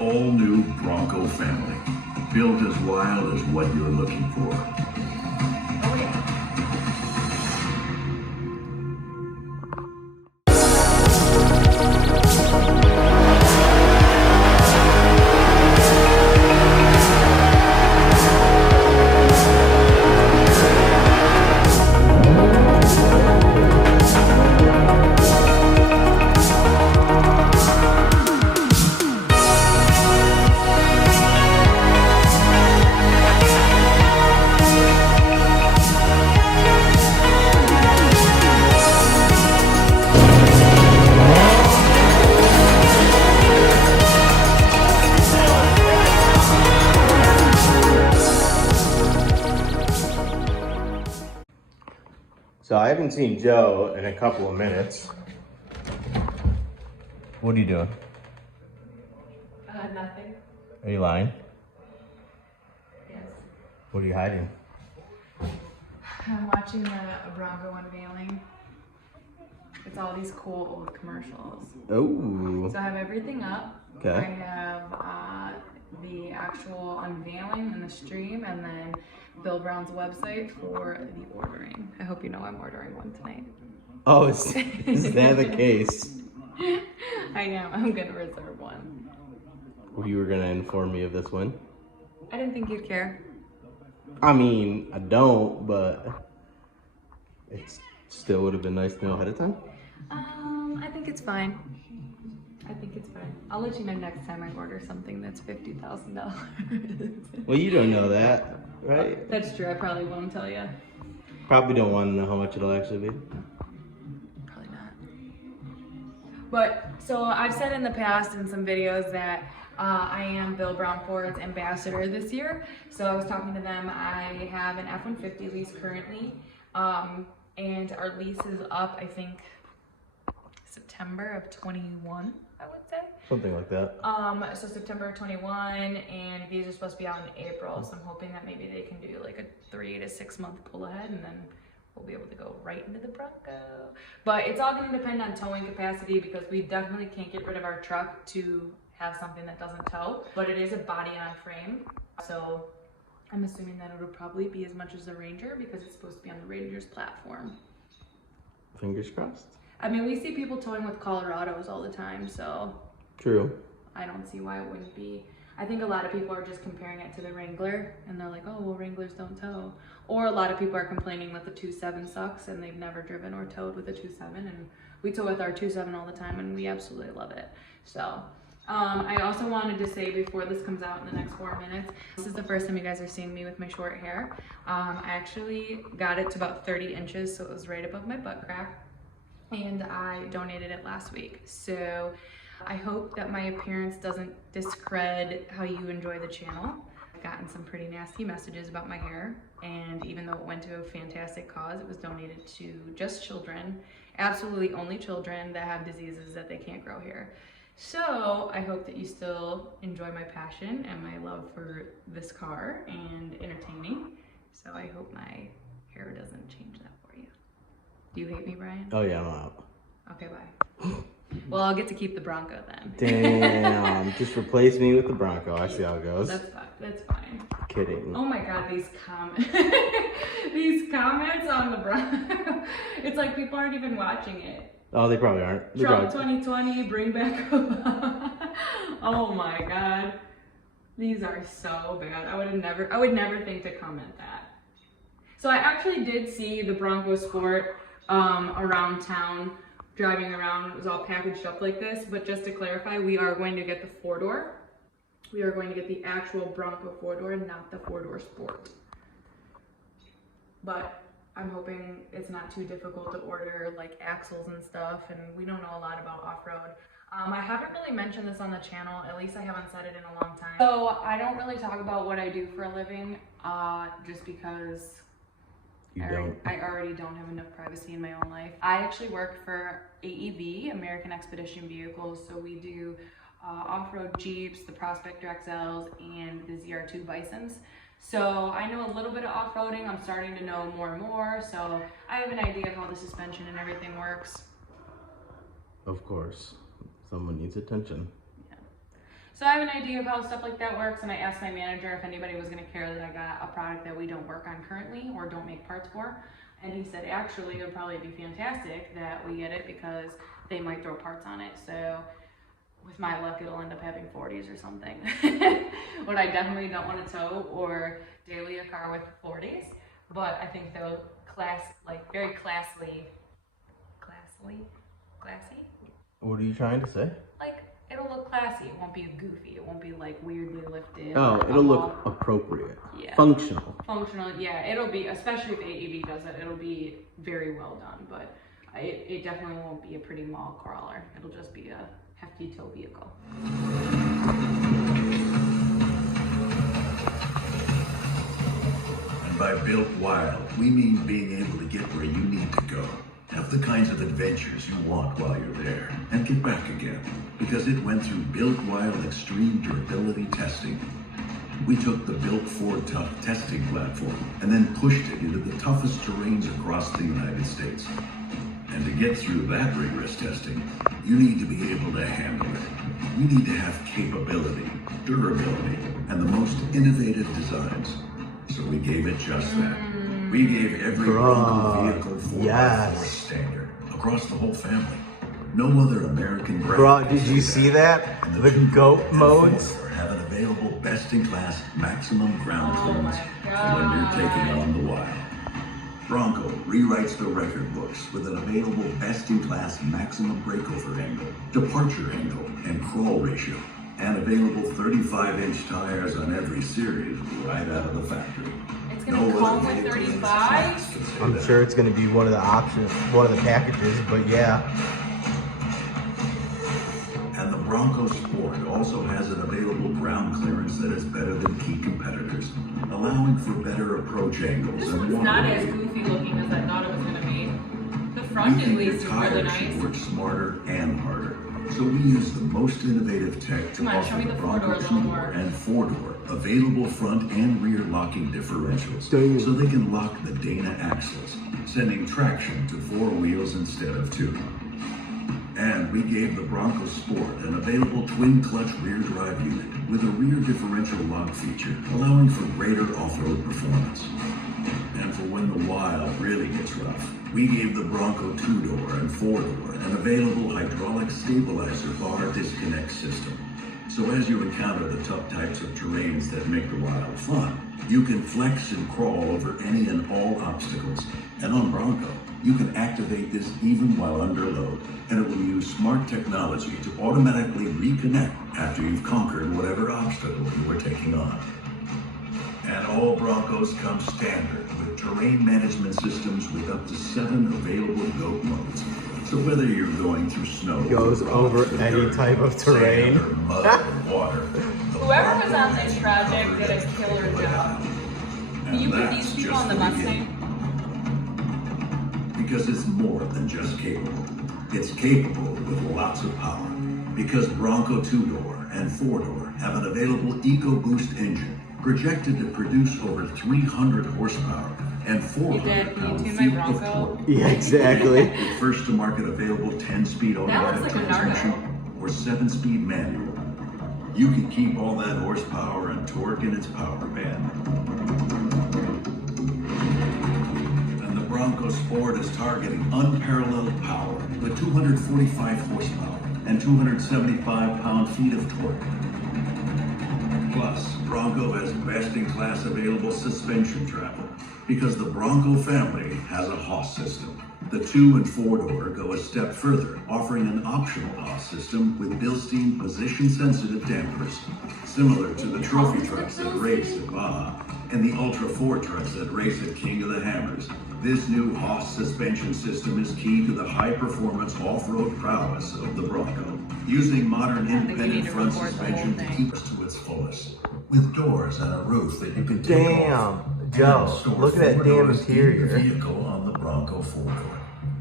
all-new Bronco family, built as wild as what you're looking for. Oh yeah. So I haven't seen Joe in a couple of minutes. What are you doing? Nothing. Are you lying? Yes. What are you hiding? I'm watching a Bronco unveiling. It's all these cool old commercials. Oh. So I have everything up. Okay. I have the actual unveiling and the stream, and then Bill Brown's website for the ordering. I hope you know I'm ordering one tonight. Oh, is that the case? I am. I'm gonna reserve one. Well, you were gonna inform me of this one. I didn't think you'd care. I mean, I don't, but it still would have been nice to know ahead of time. I think it's fine. I think it's fine. I'll let you know next time I order something that's $50,000. Well, you don't know that, right? That's true. I probably won't tell you. Probably don't want to know how much it'll actually be. Probably not. But so I've said in the past in some videos that I am Bill Brown Ford's ambassador this year. So I was talking to them. I have an F-150 lease currently, and our lease is up, I think, September of 21, I would say. Something like that. So September of 21, and these are supposed to be out in April. So I'm hoping that maybe they can do like a 3 to 6 month pull ahead, and then we'll be able to go right into the Bronco. But it's all going to depend on towing capacity, because we definitely can't get rid of our truck to have something that doesn't tow. But it is a body on frame, so I'm assuming that it'll probably be as much as the Ranger, because it's supposed to be on the Ranger's platform. Fingers crossed. I mean, we see people towing with Colorados all the time, so True. I don't see why it wouldn't be. I think a lot of people are just comparing it to the Wrangler, and they're like, oh, well, Wranglers don't tow. Or a lot of people are complaining that the 2.7 sucks, and they've never driven or towed with a 2.7, and we tow with our 2.7 all the time, and we absolutely love it. So I also wanted to say, before this comes out in the next 4 minutes, this is the first time you guys are seeing me with my short hair. I actually got it to about 30 inches, so it was right above my butt crack, and I donated it last week. So I hope that my appearance doesn't discredit how you enjoy the channel. I've gotten some pretty nasty messages about my hair, and even though it went to a fantastic cause, it was donated to just children, absolutely only children that have diseases that they can't grow hair. So I hope that you still enjoy my passion and my love for this car and entertaining. So I hope my hair doesn't change that for you. Do you hate me, Brian? Oh yeah, I'm out. Okay, bye. Well, I'll get to keep the Bronco then. Damn, just replace me with the Bronco. I see how it goes. That's fine. That's fine. Kidding. Oh my God, these comments. These comments on the Bronco. It's like people aren't even watching it. Oh, they probably aren't. They Trump probably... 2020, bring back Obama. Oh my God. These are so bad. I would never think to comment that. So I actually did see the Bronco Sport around town, driving around. It was all packaged up like this, but just to clarify, we are going to get the 4-door. We are going to get the actual Bronco 4-door, not the 4-door Sport. But I'm hoping it's not too difficult to order, like axles and stuff, and we don't know a lot about off-road. I haven't really mentioned this on the channel, at least I haven't said it in a long time. So I don't really talk about what I do for a living, just because I already don't have enough privacy in my own life. I actually work for AEV, American Expedition Vehicles, so we do off-road Jeeps, the Prospector XLs, and the ZR2 Bisons. So I know a little bit of off-roading. I'm starting to know more and more, so I have an idea of how the suspension and everything works. Of course, someone needs attention. Yeah. So I have an idea of how stuff like that works, and I asked my manager if anybody was going to care that I got a product that we don't work on currently or don't make parts for. And he said, actually, it would probably be fantastic that we get it because they might throw parts on it. So with my luck, it'll end up having 40s or something. What I definitely don't want to tow or daily a car with 40s. But I think they'll very classy. What are you trying to say? Like, it'll look classy. It won't be goofy. It won't be like weirdly lifted. Oh, it'll look appropriate. Yeah. Functional. Functional, yeah. It'll be, especially if AEV does it, it'll be very well done. But it definitely won't be a pretty mall crawler. It'll just be a hefty tow vehicle. And by built wild, we mean being able to get where you need to go. Have the kinds of adventures you want while you're there, and get back again, because it went through Built Wild Extreme Durability Testing. We took the Built Ford Tough testing platform and then pushed it into the toughest terrains across the United States. And to get through that rigorous testing, you need to be able to handle it. You need to have capability, durability, and the most innovative designs. So we gave it just that. We gave every Bronco vehicle 4x4 standard across the whole family. No other American brand. Bro, did you see that? The GOAT modes? Have an available best-in-class maximum ground clearance for when you're taking on the wild. Bronco rewrites the record books with an available best-in-class maximum breakover angle, departure angle, and crawl ratio, and available 35-inch tires on every series right out of the factory. It's gonna come with 35? I'm sure it's gonna be one of the options, one of the packages, but yeah. And the Bronco Sport also has an available ground clearance that is better than key competitors, allowing for better approach angles. This and one's not water as weight. goofy looking as I thought it was gonna be. The front We at think least your is really tires should nice. work smarter and harder. So we use the most innovative tech to Come on, show offer me the the four-door Bronco a little 2-door more. and 4-door available front and rear locking differentials, Dang. so they can lock the Dana axles, sending traction to 4 wheels instead of 2. And we gave the Bronco Sport an available twin-clutch rear drive unit with a rear differential lock feature, allowing for greater off-road performance. And for when the wild really gets rough, we gave the Bronco 2-door and 4-door an available hydraulic stabilizer bar disconnect system. So as you encounter the tough types of terrains that make the wild fun, you can flex and crawl over any and all obstacles. And on Bronco, you can activate this even while under load, and it will use smart technology to automatically reconnect after you've conquered whatever obstacle you are taking on. And all Broncos come standard with terrain management systems with up to 7 available GOAT modes. So whether you're going through snow, Goes over any dirt, type of terrain. sand, or mud or water, the Whoever was on Bronco this is project covered did a as killer you job. and Can you put that's these people just on the beginning. Mustang? Because it's more than just capable. It's capable with lots of power. Because Bronco 2-door and 4-door have an available EcoBoost engine projected to produce over 300 horsepower and 400 Can you tune my pound-feet of Bronco? torque. Yeah, exactly. With first-to-market available 10-speed automatic looks like a transmission or 7-speed manual. You can keep all that horsepower and torque in its power band. And the Bronco Sport is targeting unparalleled power with 245 horsepower and 275 pound-feet of torque. Plus, Bronco has best-in-class available suspension travel because the Bronco family has a Haas system. The 2- and 4-door go a step further, offering an optional Haas system with Bilstein position-sensitive dampers, similar to the trophy trucks that race at Baja and the Ultra 4 trucks that race at King of the Hammers. This new Haas suspension system is key to the high-performance off-road prowess of the Bronco, using modern independent front suspension to keep us to its fullest, with doors and a roof that you can take off. Damn, Joe, And store look at that 4 damn doors in interior. the vehicle on the Bronco 4-door,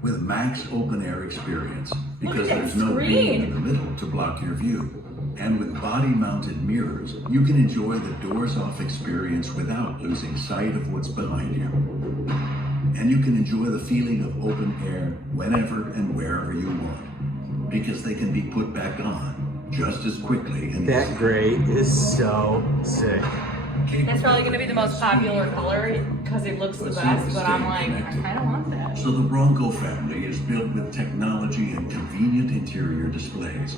with max open-air experience, because at there's that no beam screen. in the middle to block your view. And with body-mounted mirrors, you can enjoy the doors-off experience without losing sight of what's behind you. And you can enjoy the feeling of open air whenever and wherever you want, because they can be put back on just as quickly and That gray is so sick. That's probably gonna be the most popular color because it looks the best, but I'm like, I kinda want that. So the Bronco family is built with technology and convenient interior displays,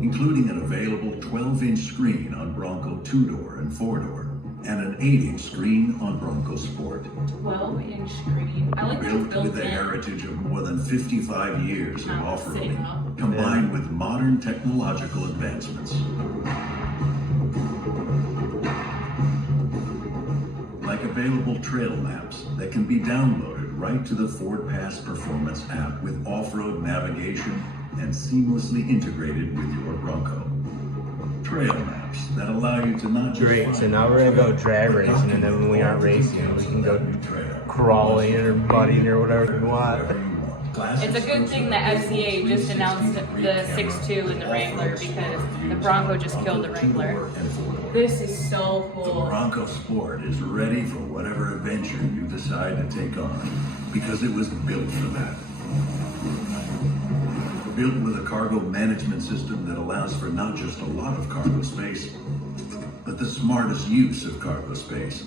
including an available 12-inch screen on Bronco 2-door and 4-door, and an 8-inch screen on Bronco Sport. 12-inch screen. I like that it's Built built with a in. heritage of more than 55 years of Sitting off-roading, up. combined with modern technological advancements. Like available trail maps that can be downloaded right to the Ford Pass Performance app with off-road navigation and seamlessly integrated with your Bronco. Trail maps that allow you to not just Great, find so now we're gonna go drag but racing, and then when we aren't document racing, we can all go the details of that new trail. crawling or budding or whatever we want. It's a good thing that FCA just announced the 6.2 in the Wrangler because the Bronco just killed the Wrangler. This is so The cool. Bronco Sport is ready for whatever adventure you decide to take on, because it was built for that. Built with a cargo management system that allows for not just a lot of cargo space, but the smartest use of cargo space.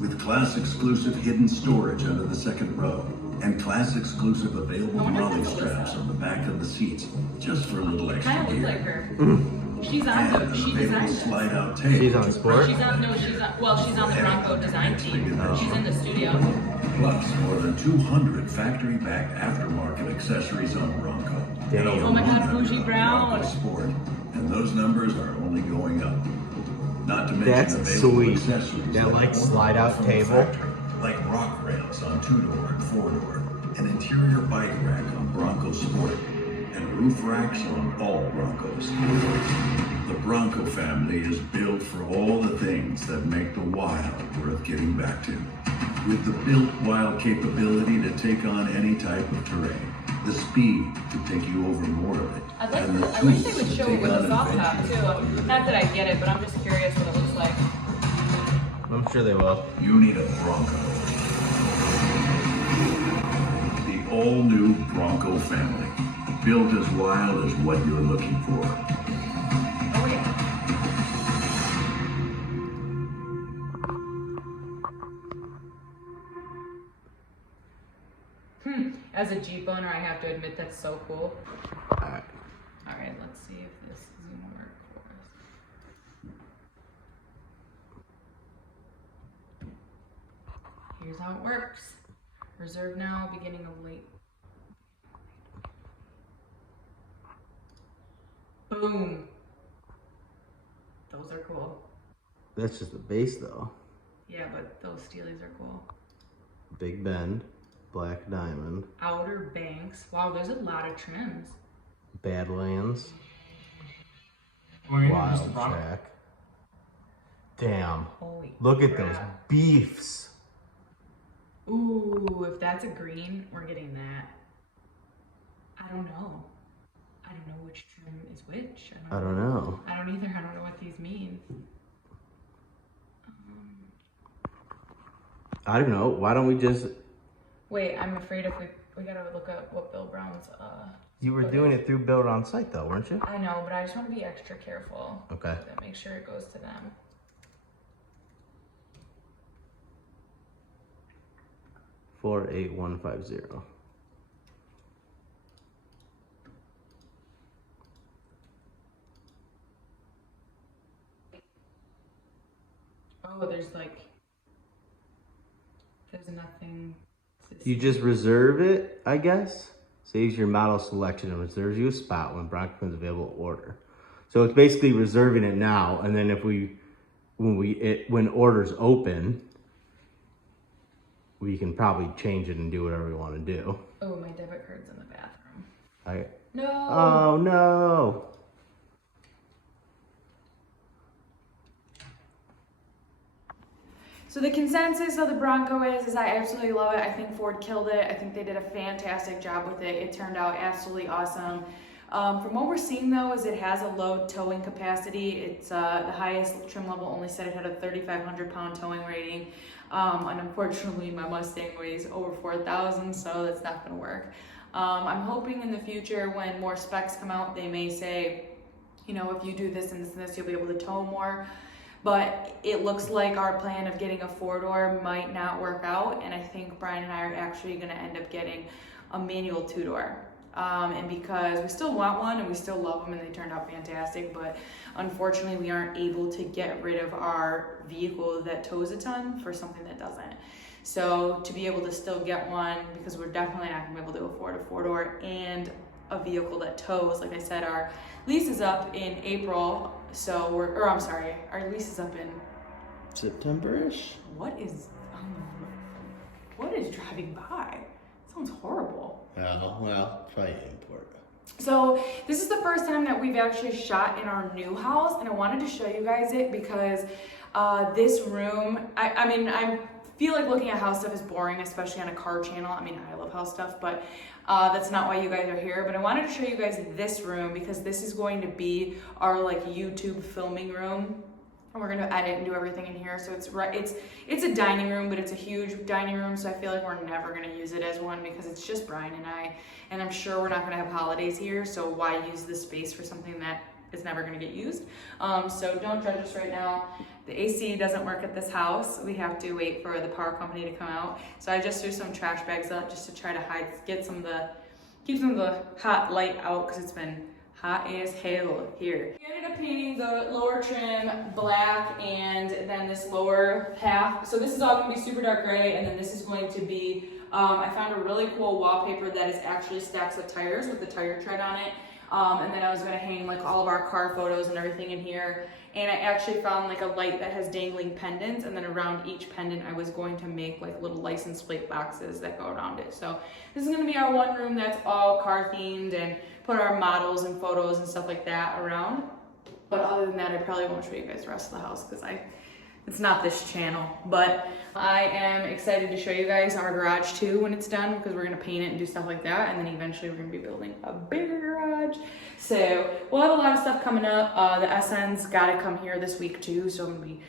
With class exclusive hidden storage under the second row, and class exclusive available I wonder if trolley that's straps Alyssa. on the back of the seats, just for a little extra Kind of look gear. like her. She's on And the, an she available designed this. slide out tail. She's on sport. She's on, no, she's on, well, she's on the Bronco design team. She's in the studio. Plus more than 200 factory-backed aftermarket accessories on Bronco. Damn. And Oh my God, 100 Bougie on Brown. Bronco Sport. And those numbers are only going up. Not to mention That's available sweet. accessories That, like, won't slide come out from the table. factory, like rock rails on 2-door and 4-door, an interior bike rack on Bronco Sport, and roof racks on all Broncos. The Bronco family is built for all the things that make the wild worth getting back to. With the built wild capability to take on any type of terrain, the speed to take you over more of it, I'd like and the to, I wish they tools would to show it take with on a soft top adventures while you're too. Not that I get it, but I'm just curious what it looks like. I'm sure they will. You need a Bronco. The all-new Bronco family, built as wild as what you're looking for. Oh yeah. As a Jeep owner, I have to admit that's so cool. Alright. All right, let's see if this is gonna work for us. Here's how it works. Reserve now, beginning of late. Boom. Those are cool. That's just the base though. Yeah, but those steelies are cool. Big bend, black diamond, Outer banks. Wow, there's a lot of trims. Badlands, We're gonna wild use the Bronco. track. Damn. Holy Look at those crap. beefs. Ooh, if that's a green, we're getting that. I don't know. I don't know which trim is which. I don't know. I don't either. I don't know what these mean. I don't know. Why don't we just? Wait, I'm afraid if we gotta look up what Bill Brown's You were doing it through Build On Site though, weren't you? I know, but I just want to be extra careful. Okay. To make sure it goes to them. 48150. Oh, there's nothing. You just reserve it, I guess. Saves your model selection and reserves you a spot when Bronco becomes available to order. So it's basically reserving it now, and then when orders open, we can probably change it and do whatever we want to do. Oh, my debit card's in the bathroom. No. Oh no! So the consensus of the Bronco is I absolutely love it. I think Ford killed it. I think they did a fantastic job with it. It turned out absolutely awesome. From what we're seeing though is it has a low towing capacity. It's the highest trim level only said it had a 3,500 pound towing rating. And unfortunately my Mustang weighs over 4,000, so that's not gonna work. I'm hoping in the future when more specs come out, they may say, you know, if you do this and this and this, you'll be able to tow more. But it looks like our plan of getting a 4-door might not work out, and I think Brian and I are actually gonna end up getting a manual 2-door. And because we still want one and we still love them and they turned out fantastic, but unfortunately we aren't able to get rid of our vehicle that tows a ton for something that doesn't. So to be able to still get one, because we're definitely not gonna be able to afford a 4-door and a vehicle that tows, like I said, our lease is up in April, so our lease is up in September-ish? what is driving by? Sounds horrible. Oh, well, probably import. So this is the first time that we've actually shot in our new house, and I wanted to show you guys it because this room, I feel like looking at house stuff is boring, especially on a car channel. I mean, I love house stuff, but that's not why you guys are here. But I wanted to show you guys this room because this is going to be our like YouTube filming room. And we're gonna edit and do everything in here. So it's a dining room, but it's a huge dining room. So I feel like we're never gonna use it as one because it's just Brian and I. And I'm sure we're not gonna have holidays here. So why use this space for something that is never gonna get used? So don't judge us right now. The AC doesn't work at this house. We have to wait for the power company to come out. So I just threw some trash bags up just to try to keep some of the hot light out because it's been hot as hell here. We ended up painting the lower trim black and then this lower half. So this is all gonna be super dark gray, and then this is going to be, I found a really cool wallpaper that is actually stacks of tires with the tire tread on it. And then I was gonna hang like all of our car photos and everything in here. And I actually found like a light that has dangling pendants, and then around each pendant I was going to make like little license plate boxes that go around it. So this is gonna be our one room that's all car themed, and put our models and photos and stuff like that around. But other than that, I probably won't show you guys the rest of the house because it's not this channel. But I am excited to show you guys our garage too when it's done, because we're gonna paint it and do stuff like that, and then eventually we're gonna be building a bigger garage. So we'll have a lot of stuff coming up. The SN's gotta come here this week too, so I'm gonna be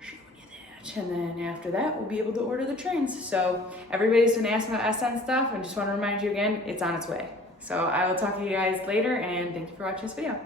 showing you that. And then after that, we'll be able to order the trains. So everybody's been asking about SN stuff, and just wanna remind you again, it's on its way. So I will talk to you guys later, and thank you for watching this video.